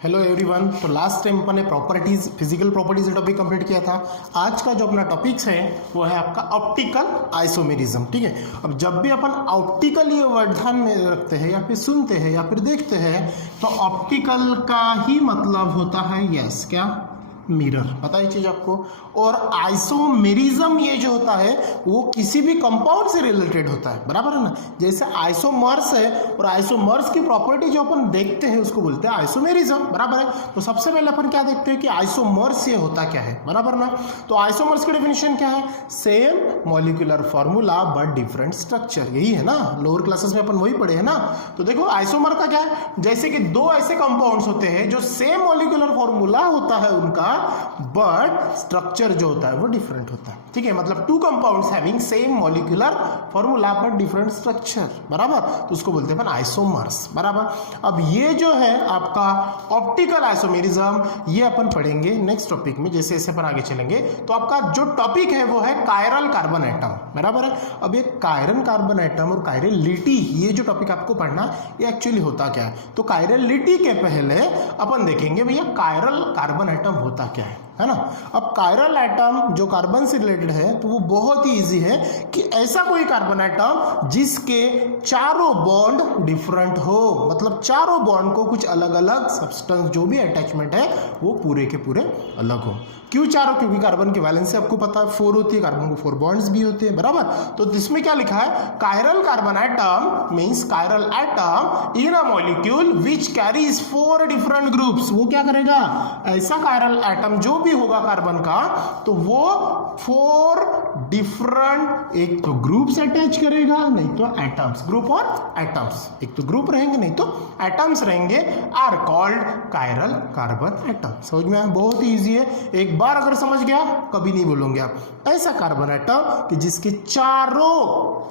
Hello everyone. तो last time अपन ने properties physical properties का टॉपिक कंप्लीट किया था। आज का जो अपना टॉपिक्स है वो है आपका ऑप्टिकल आइसोमेरिज्म। ठीक है, अब जब भी अपन ऑप्टिकल ये वर्ड ध्यान में रखते हैं या फिर सुनते हैं या फिर देखते हैं तो ऑप्टिकल का ही मतलब होता है यस क्या मिरर। पता है चीज आपको। और आइसोमेरिज्म ये जो होता है वो किसी भी कंपाउंड से रिलेटेड होता है, बराबर है ना। जैसे आइसोमर्स है और आइसोमर्स की प्रॉपर्टी जो अपन देखते हैं उसको बोलते हैं आइसोमेरिज्म, बराबर है। तो सबसे पहले अपन क्या देखते हैं कि आइसोमर्स ये होता क्या है, बराबर ना। तो आइसोमर्स की डेफिनेशन क्या है? Same molecular formula but different structure. यही है ना, लोअर क्लासेस में अपन वही पढ़े हैं ना। तो देखो आइसोमर का क्या है, जैसे कि दो ऐसे कंपाउंड्स होते हैं जो सेम मॉलिक्यूलर फॉर्मूला होता है उनका बट स्ट्रक्चर जो होता है वो डिफरेंट होता है। ठीक है, मतलब two compounds having same molecular formula but different structure, बराबर। तो उसको बोलते हैं अपन आइसोमर्स, बराबर। अब ये जो है आपका ऑप्टिकल आइसोमेरिज्म ये अपन पढ़ेंगे नेक्स्ट टॉपिक में, जैसे जैसे अपन आगे चलेंगे। तो आपका जो टॉपिक है वो है कायरल कार्बन एटम, बराबर है। अब ये कायरल कार्बन एटम और कायरलिटी ये जो टॉपिक आपको पढ़ना ये एक्चुअली होता क्या है। तो कायरलिटी के पहले अपन देखेंगे भैया कायरल कार्बन एटम होता क्या है ना। अब कायरल एटम जो कार्बन से रिलेटेड है तो वो बहुत ही इजी है कि ऐसा कोई कार्बन एटम जिसके चारों बॉन्ड डिफरेंट हो, मतलब चारों बॉन्ड को कुछ अलग अलग सब्सटेंस जो भी अटैचमेंट है वो पूरे के पूरे अलग हो। क्यों चारों? क्योंकि कार्बन की वैलेंसी आपको पता है 4 होती है, कार्बन को 4 बॉन्ड्स भी होते हैं, बराबर। तो इसमें क्या लिखा है? Chiral carbon atom means chiral atom in a molecule which carries 4 different groups. वो क्या करेगा? ऐसा कायरल एटम जो भी होगा कार्बन का तो वो 4 डिफरेंट एक तो ग्रुप्स अटैच करेगा, नहीं तो एटम्स। ग्रुप और एटम्स, एक तो ग्रुप रहेंगे नहीं तो एटम्स रहेंगे, are called chiral carbon atom. समझ में आया? बहुत ही ईजी है, एक बार अगर समझ गया कभी नहीं भूलोगे आप। ऐसा कार्बन एटम कि जिसके चारों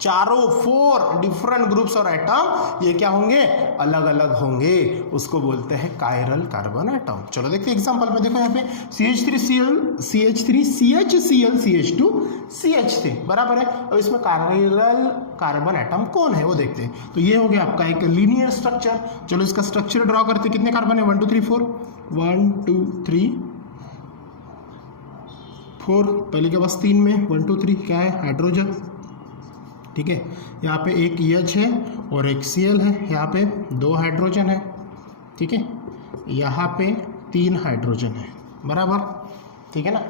4 डिफरेंट ग्रुप्स और एटम ये क्या होंगे? अलग अलग होंगे, उसको बोलते हैं कायरल कार्बन एटम। चलो देखते हैं एग्जांपल में। देखो यहाँ पे CH3Cl CH3 CHCl CH2 CH3, बराबर है। और इसमें कायरल कार्बन एटम कौन है वो देखते हैं। तो ये हो गया आपका एक लीनियर स्ट्रक्चर। चलो इसका स्ट्रक्चर ड्रॉ करते हैं। कितने कार्बन है? 1 2 3 4 1 2 3 4। पहले के पास 3 में 1 2 3 क्या है? हाइड्रोजन। ठीक है, यहाँ पे एक H है और एक Cl है, यहाँ पे 2 हाइड्रोजन है। ठीक है, यहाँ पे 3 हाइड्रोजन है, बराबर। ठीक है ना।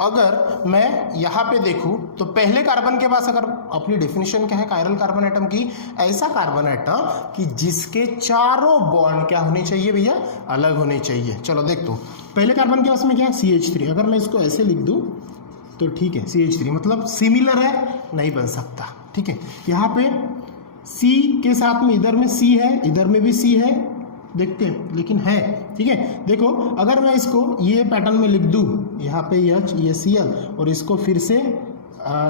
अगर मैं यहाँ पे देखूँ तो पहले कार्बन के पास अगर अपनी डेफिनेशन क्या है कायरल कार्बन एटम की? ऐसा कार्बन एटम कि जिसके चारों बॉन्ड क्या होने चाहिए भैया? अलग होने चाहिए। चलो देख दो, पहले कार्बन के पास में क्या है? CH3। अगर मैं इसको ऐसे लिख दूँ तो ठीक है, CH3 मतलब सिमिलर है, नहीं बन सकता। ठीक है, यहाँ पे C के साथ में इधर में C है, इधर में भी C है, देखते हैं लेकिन है। ठीक है, देखो अगर मैं इसको ये पैटर्न में लिख दूँ, यहाँ पे H ये Cl और इसको फिर से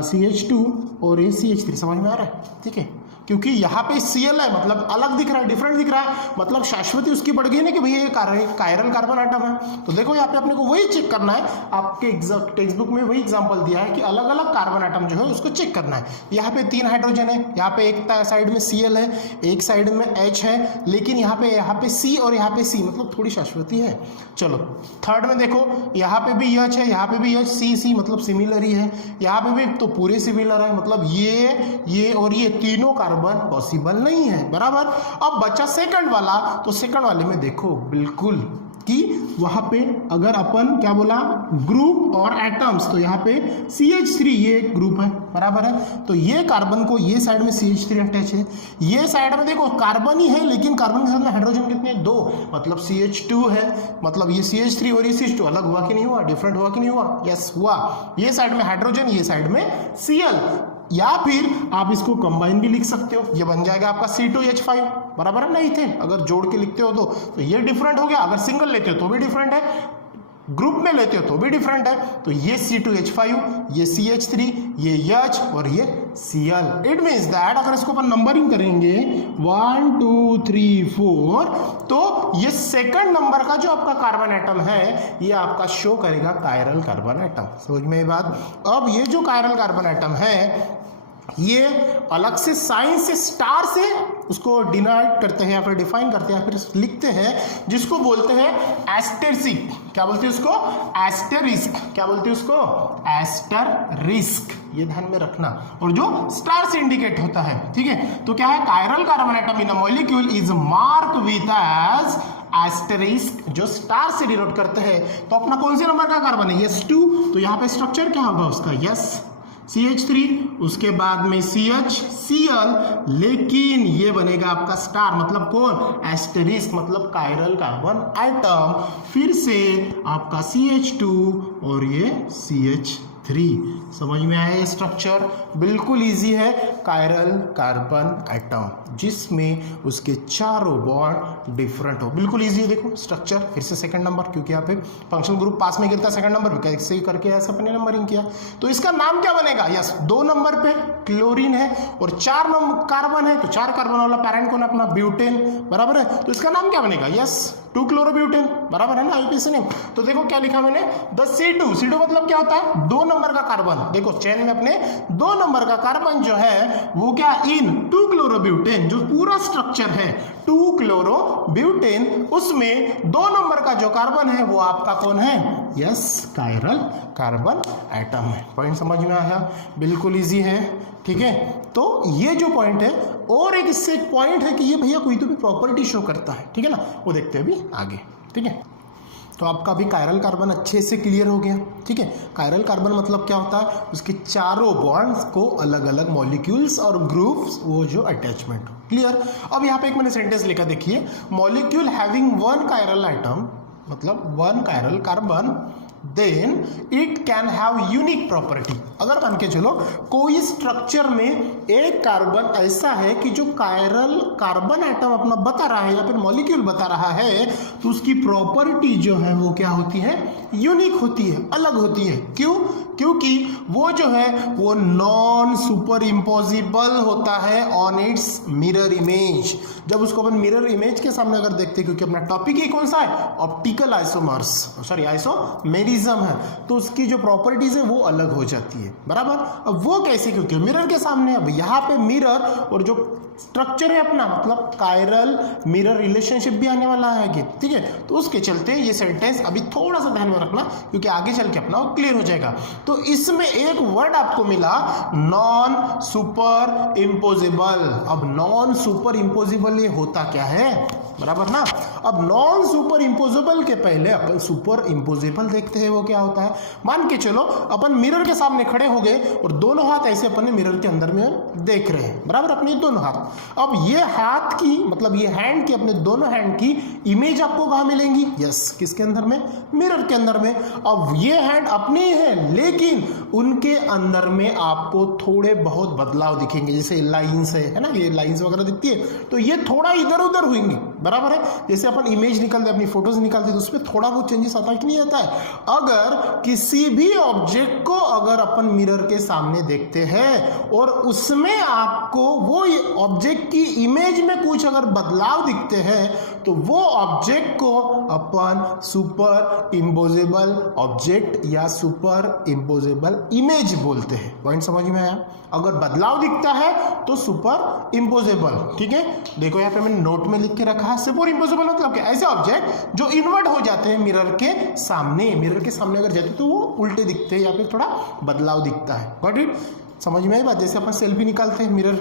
CH2 और ये CH3, समझ में आ रहा है? ठीक है, क्योंकि यहाँ पे Cl है मतलब अलग दिख रहा है, डिफरेंट दिख रहा है, मतलब शाश्वती उसकी बढ़ गई ना कि भैया ये कायरल कार्बन एटम है। तो देखो यहाँ पे अपने को वही चेक करना है, आपके टेक्स्ट बुक में वही एग्जांपल दिया है कि अलग अलग कार्बन एटम जो है उसको चेक करना है। यहाँ पे 3 हाइड्रोजन है, यहाँ पे एक साइड में Cl है, एक साइड में H है, लेकिन यहाँ पे C और यहाँ पे C, मतलब थोड़ी शाश्वती है। चलो थर्ड में देखो, यहाँ पे भी H है, यहाँ पे भी H, C मतलब सिमिलर ही है, यहाँ पे भी तो पूरे सिमिलर है, मतलब ये और ये तीनों कार्बन पॉसिबल नहीं है, बराबर। अब बचा सेकंड वाला, तो सेकंड वाले में देखो बिल्कुल कि वहां पे अगर अपन क्या बोला ग्रुप और एटम्स, तो यहाँ पे CH3 ये एक ग्रुप है, बराबर है। तो ये कार्बन को ये साइड में CH3 अटैच है, ये साइड में देखो कार्बन ही है लेकिन कार्बन के साथ में हाइड्रोजन कितने? 2, मतलब CH2 है, मतलब ये CH3 और ये CH2 अलग हुआ कि नहीं हुआ? डिफरेंट हुआ कि नहीं हुआ? यस हुआ। ये साइड में हाइड्रोजन, ये साइड में Cl, या फिर आप इसको कंबाइन भी लिख सकते हो, ये बन जाएगा आपका C2H5, बराबर है ना। इथेन अगर जोड़ के लिखते हो तो ये डिफरेंट हो गया, अगर सिंगल लेते हो तो भी डिफरेंट है, ग्रुप में लेते हो तो भी डिफरेंट है। तो ये C2H5, ये CH3, ये H और ये Cl। इट मीन्स दैट अगर इसको अपन नंबरिंग करेंगे 1 2 3 4 तो ये सेकंड नंबर का जो आपका कार्बन एटम है ये आपका शो करेगा कायरल कार्बन एटम। समझ में ये बात? अब ये जो कायरल कार्बन एटम है ये अलग से साइन से स्टार से उसको डिनोट करते हैं या फिर डिफाइन करते हैं या फिर लिखते हैं, जिसको बोलते हैं एस्टेरिस्क। क्या बोलते हैं उसको? एस्टेरिस्क। क्या बोलते हैं उसको? एस्टेरिस्क। ये ध्यान में रखना। और जो स्टार से इंडिकेट होता है, ठीक है। तो क्या है? Chiral carbon atom in a molecule is mark with as asterisk, जो स्टार से डिनोट करते हैं। तो अपना कौन से नंबर का कार्बन है? S2। तो यहाँ पे स्ट्रक्चर क्या होगा उसका? यस CH3, उसके बाद में CHCl, लेकिन ये बनेगा आपका स्टार, मतलब कौन? एस्टेरिस्क, मतलब कायरल कार्बन एटम। फिर से आपका CH2 और ये CH3। समझ में आया स्ट्रक्चर? बिल्कुल इजी है। कायरल कार्बन एटम जिसमें उसके चारों बॉन्ड डिफरेंट हो, बिल्कुल इजी है। देखो स्ट्रक्चर फिर से सेकंड नंबर, क्योंकि यहाँ पे फंक्शनल ग्रुप पास में गिरता है सेकंड नंबर पे, कैसे करके ऐसा अपने नंबरिंग किया। तो इसका नाम क्या बनेगा? यस, 2 नंबर पे क्लोरीन है और 4 नंबर कार्बन है, तो 4 कार्बन वाला पैरेंट कौन? अपना ब्यूटेन, बराबर है। तो इसका नाम क्या बनेगा? यस, 2 क्लोरोब्यूटेन, बराबर है ना आईपीसी नेम। तो देखो क्या लिखा मैंने, द C2 मतलब क्या होता है? 2 नंबर का कार्बन। देखो चेन में अपने 2 नंबर का कार्बन जो है वो क्या? इन 2 क्लोरोब्यूटेन, जो पूरा स्ट्रक्चर है 2 क्लोरोब्यूटेन, उसमें 2 नंबर का जो कार्बन है वो आपका कौन है? यस, कायरल कार्बन एटम है। पॉइंट समझ में आया? बिल्कुल इजी है, ठीक है। तो ये जो पॉइंट है, और एक इससे एक पॉइंट है कि ये भैया कोई तो भी प्रॉपर्टी शो करता है, ठीक है ना, वो देखते हैं अभी आगे, ठीक है। तो आपका अभी कायरल कार्बन अच्छे से क्लियर हो गया, ठीक है। कायरल कार्बन मतलब क्या होता है? उसके चारों बॉन्ड्स को अलग अलग मॉलिक्यूल्स और ग्रुप्स, वो जो अटैचमेंट हो, क्लियर। अब यहाँ पे एक मैंने सेंटेंस लिखा, देखिए, मॉलिक्यूल हैविंग 1 कायरल एटम, मतलब 1 chiral carbon, then it can have unique property. अगर मान के चलो कोई स्ट्रक्चर में एक कार्बन ऐसा है कि जो कायरल कार्बन एटम अपना बता रहा है या फिर मॉलिक्यूल बता रहा है, तो उसकी प्रॉपर्टी जो है वो क्या होती है? यूनिक होती है, अलग होती है। क्यों? क्योंकि वो जो है वो नॉन सुपर इम्पोजिबल होता है ऑन इट्स मिरर इमेज। जब उसको अपन मिरर इमेज के सामने अगर देखते हैं, क्योंकि अपना टॉपिक ही कौन सा है? ऑप्टिकल आइसोमर्स, सॉरी आइसोमेरिज्म है, तो उसकी जो प्रॉपर्टीज है वो अलग हो जाती है, बराबर। अब वो कैसे? क्योंकि मिरर के सामने, अब यहाँ पे मिरर और जो स्ट्रक्चर है अपना, मतलब कायरल मिरर रिलेशनशिप भी आने वाला है कि, ठीक है। तो उसके चलते ये सेंटेंस अभी थोड़ा सा ध्यान में रखना, क्योंकि आगे चल के अपना वो क्लियर हो जाएगा। तो इसमें एक वर्ड आपको मिला, नॉन सुपर इम्पोजिबल। अब नॉन सुपर इम्पोजिबल ये होता क्या है, बराबर ना। अब नॉन सुपर इम्पोजिबल के पहले अपन सुपर इम्पोजिबल देखते हैं, वो क्या होता है। मान के चलो अपन मिरर के सामने खड़े हो गए और दोनों हाथ ऐसे अपन ने मिरर के अंदर में देख रहे हैं, बराबर, अपने दोनों हाथ। अब ये हाथ की, मतलब ये हैंड की, अपने दोनों हैंड की इमेज आपको कहां मिलेंगी? यस, किसके अंदर में? मिरर के अंदर में। अब ये हैंड अपनी है, लेकिन उनके अंदर में आपको थोड़े बहुत बदलाव दिखेंगे, जैसे लाइंस है ना, ये लाइंस वगैरह दिखती है, तो ये थोड़ा इधर उधर हुएंगे, बराबर है। जैसे अपन इमेज निकालते, अपनी फोटोज निकालते, तो उसमें थोड़ा बहुत चेंजेस आता है कि नहीं आता है। अगर किसी भी ऑब्जेक्ट को अगर अपन मिरर के सामने देखते हैं और उसमें आपको वो ऑब्जेक्ट की इमेज में कुछ अगर बदलाव दिखते हैं, तो वो ऑब्जेक्ट को अपन सुपर इम्पोजिबल ऑब्जेक्ट या सुपर इम्पोजिबल इमेज बोलते हैं। पॉइंट समझ में आया? अगर बदलाव दिखता है तो सुपर इम्पोजिबल, ठीक है। देखो यहाँ पे मैंने नोट में लिख के रखा है, सुपर इम्पोजिबल मतलब क्या? ऐसे ऑब्जेक्ट जो इन्वर्ट हो जाते हैं मिरर के सामने, मिरर के सामने अगर जाते तो वो उल्टे दिखते हैं या फिर थोड़ा बदलाव दिखता है। Got it? समझ में आई बात? जैसे अपन सेल्फी निकालते हैं मिरर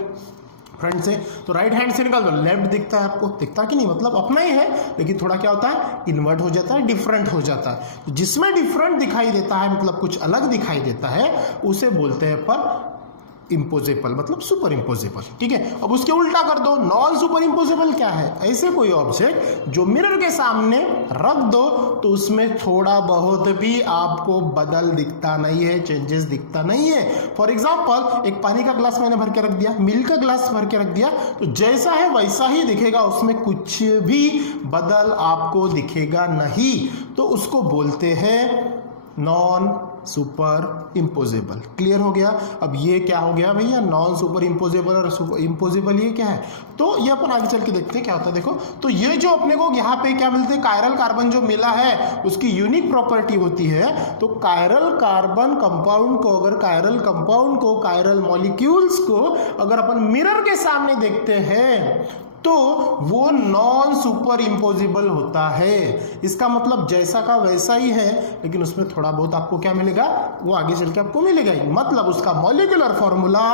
फ्रंट से, तो राइट हैंड से निकाल दो, लेफ्ट दिखता है आपको, दिखता कि नहीं? मतलब अपना ही है, लेकिन थोड़ा क्या होता है? इन्वर्ट हो जाता है, डिफरेंट हो जाता है। जिसमें डिफरेंट दिखाई देता है, मतलब कुछ अलग दिखाई देता है, उसे बोलते हैं अपन इम्पोजिबल, मतलब सुपर इम्पोजिबल, ठीक है। अब उसके उल्टा कर दो, नॉन सुपर इम्पोजिबल क्या है? ऐसे कोई ऑब्जेक्ट जो मिरर के सामने रख दो तो उसमें थोड़ा बहुत भी आपको बदल दिखता नहीं है, चेंजेस दिखता नहीं है। फॉर एग्जाम्पल, एक पानी का ग्लास मैंने भर के रख दिया, मिल्क का ग्लास भर के रख दिया, तो जैसा है वैसा ही दिखेगा, उसमें कुछ भी बदल आपको दिखेगा नहीं। तो उसको बोलते हैं नॉन सुपर इम्पोजेबल। क्लियर हो गया। अब ये क्या हो गया भैया, नॉन सुपर इम्पोजेबल और सुपर इम्पोजेबल ये क्या है, तो ये अपन आगे चल के देखते हैं क्या होता है। देखो तो ये जो अपने को यहाँ पे क्या मिलते हैं, कायरल कार्बन जो मिला है उसकी यूनिक प्रॉपर्टी होती है। तो कायरल कार्बन कंपाउंड को, अगर कायरल कंपाउंड को, कायरल मॉलिक्यूल्स को अगर अपन मिरर के सामने देखते हैं तो वो नॉन सुपर इम्पोजिबल होता है। इसका मतलब जैसा का वैसा ही है, लेकिन उसमें थोड़ा बहुत आपको क्या मिलेगा, वो आगे चल के आपको मिलेगा ही। मतलब उसका मॉलिक्यूलर फॉर्मूला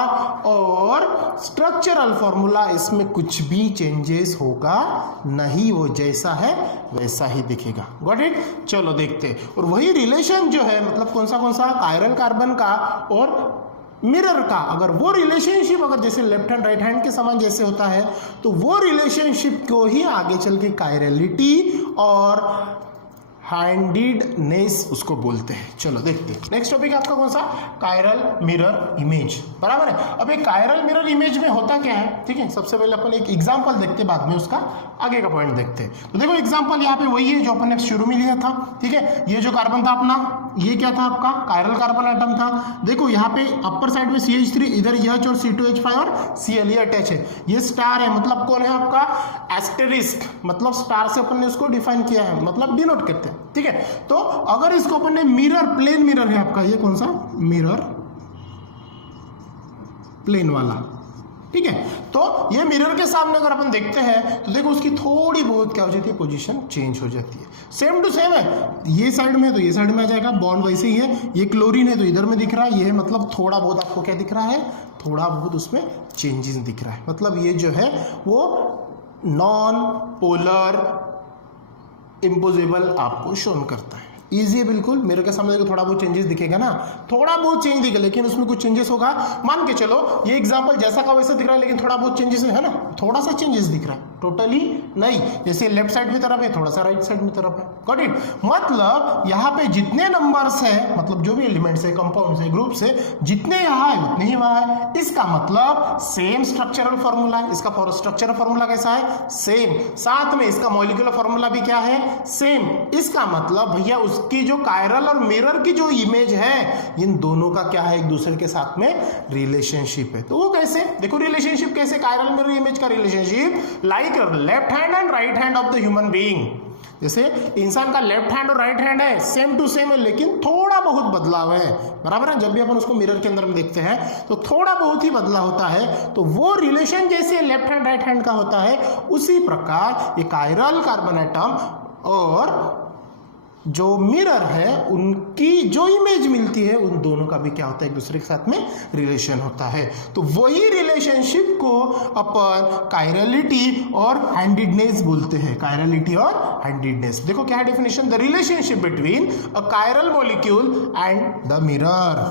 और स्ट्रक्चरल फॉर्मूला इसमें कुछ भी चेंजेस होगा नहीं, वो जैसा है वैसा ही दिखेगा। Got it. चलो देखते हैं। और वही रिलेशन जो है, मतलब कौन सा कायरल कार्बन का और मिरर का, अगर वो रिलेशनशिप अगर जैसे लेफ्ट हैंड राइट हैंड के समान जैसे होता है, तो वो रिलेशनशिप को ही आगे चल के कायरलिटी और हैंडिडनेस उसको बोलते हैं। चलो देखते हैं। नेक्स्ट टॉपिक आपका कौन सा, कायरल मिरर इमेज। बराबर है। अब एक कायरल मिरर इमेज में होता क्या है, ठीक है। सबसे पहले अपन एक एग्जांपल देखते हैं, बाद में उसका आगे का पॉइंट देखते हैं। तो देखो एग्जांपल यहाँ पे वही है जो अपन ने शुरू में लिया था, ठीक है। ये जो कार्बन था अपना, ये क्या था आपका, कायरल कार्बन एटम था। देखो यहाँ पे अपर साइड में CH3, इधर H और C2H5 और Cl ये अटैच है। ये स्टार है, मतलब कौन है आपका, एस्टेरिस्क, मतलब स्टार से अपन ने उसको डिफाइन किया है, मतलब डिनोट करते हैं, ठीक है। तो अगर इसको अपन ने मिरर, प्लेन मिरर है आपका, ये कौन सा, मिरर प्लेन वाला, ठीक है। तो ये मिरर के सामने अगर अपन देखते हैं तो देखो उसकी थोड़ी बहुत क्या हो जाती है, पोजीशन चेंज हो जाती है। सेम टू सेम है, ये साइड में है तो ये साइड में आ जाएगा, बॉन्ड वैसे ही है। ये क्लोरीन है तो इधर में दिख रहा है, ये है, मतलब थोड़ा बहुत आपको क्या दिख रहा है, थोड़ा बहुत उसमें चेंजेस दिख रहा है। मतलब ये जो है वो नॉन पोलर इम्पोजेबल आपको शोन करता है। इजी है बिल्कुल। मेरे के सामने थोड़ा बहुत चेंजेस दिखेगा ना, थोड़ा बहुत चेंज दिखेगा, लेकिन उसमें कुछ चेंजेस होगा। मान के चलो ये एग्जांपल जैसा का वैसा दिख रहा है, लेकिन थोड़ा बहुत चेंजेस है ना, थोड़ा सा चेंजेस दिख रहा है, टोटली नहीं। जैसे लेफ्ट साइड में तरफ है, थोड़ा सा राइट साइड में तरफ है। Got it. मतलब यहाँ पे जितने नंबर्स है, मतलब जो भी एलिमेंट्स है, कंपाउंड्स है, ग्रुप्स है, जितने यहाँ है उतने ही वहां है। इसका मतलब सेम स्ट्रक्चरल फॉर्मूला है। इसका स्ट्रक्चरल फॉर्मूला कैसा है, सेम। साथ में इसका मॉलिक्यूलर फॉर्मूला भी क्या है, सेम। इसका मतलब भैया उसकी जो कायरल और मिरर की जो इमेज है, इन दोनों का क्या है, एक दूसरे के साथ में रिलेशनशिप है। तो वो कैसे, देखो रिलेशनशिप कैसे, कायरल मिरर इमेज का relationship like left hand and right hand of the human being. जैसे इंसान का लेफ्ट हैंड और राइट हैंड है, सेम टू सेम है, लेकिन थोड़ा बहुत बदलाव है। बराबर है। जब भी अपन उसको मिरर के अंदर में देखते हैं तो थोड़ा बहुत ही बदलाव होता है। तो वो रिलेशन जैसे लेफ्ट हैंड राइट हैंड का होता है, उसी प्रकार ये कायरल कार्बन एटम और जो मिरर है उनकी जो इमेज मिलती है, उन दोनों का भी क्या होता है, एक दूसरे के साथ में रिलेशन होता है। तो वही रिलेशनशिप को अपन कायरलिटी और हैंडिडनेस बोलते हैं। कायरलिटी और हैंडिडनेस। देखो क्या है definition, the relationship between a chiral molecule and the mirror.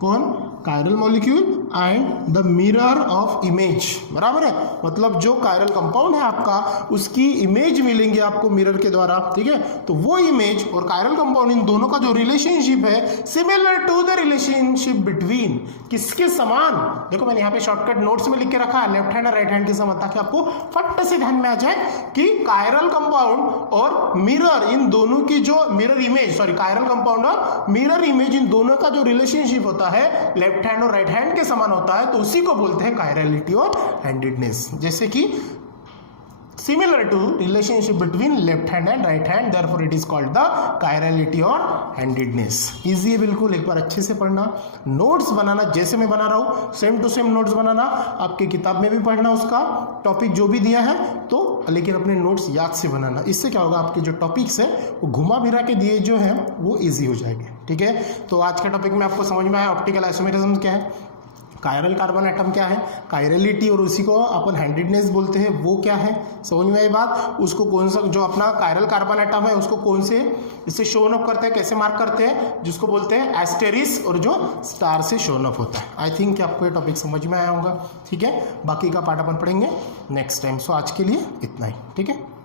कौन, chiral molecule and the mirror of image. बराबर है। मतलब जो कायरल कंपाउंड है आपका, उसकी इमेज मिलेंगे आपको मिरर के द्वारा, ठीक है। तो वो इमेज और कायरल कंपाउंड, इन दोनों का जो रिलेशनशिप है, similar to the relationship between, किसके समान। देखो मैंने यहाँ पे शॉर्टकट नोट्स में लिख के रखा है, लेफ्ट हैंड और राइट हैंड के समान, ताकि आपको फट से ध्यान में आ जाए कि कायरल कंपाउंड और मिरर, इन दोनों की जो mirror image, sorry chiral compound और मिरर इमेज, इन दोनों का जो रिलेशनशिप होता है लेफ्ट हैंड और राइट हैंड के समान होता है। तो उसी को बोलते हैं कायरलिटी और हैंडिडनेस। जैसे कि similar to relationship between left hand and right hand, therefore it is called the chirality और हैंडिडनेस। इजी है बिल्कुल, एक बार अच्छे से पढ़ना। नोट्स बनाना जैसे मैं बना रहा हूँ, सेम टू सेम नोट्स बनाना। आपकी किताब में भी पढ़ना उसका टॉपिक जो भी दिया है, तो लेकिन अपने नोट्स याद से बनाना। इससे क्या होगा, आपके जो टॉपिक्स है वो घुमा फिरा के दिए जो है वो ईजी हो जाएंगे, ठीक है। तो आज का टॉपिक में आपको समझ में आया, ऑप्टिकल आइसोमेरिज्म क्या है, कायरल कार्बन एटम क्या है, कायरलिटी और उसी को अपन हैंडिडनेस बोलते हैं, वो क्या है, समझ में आई बात। उसको कौन सा, जो अपना कायरल कार्बन एटम है उसको कौन से इससे शोन अप करते हैं, कैसे मार्क करते हैं, जिसको बोलते हैं एस्टेरिस, और जो स्टार से शोन अप होता है। आई थिंक कि आपको ये टॉपिक समझ में आया होगा, ठीक है। बाकी का पार्ट अपन पढ़ेंगे नेक्स्ट टाइम। सो आज के लिए इतना ही, ठीक है।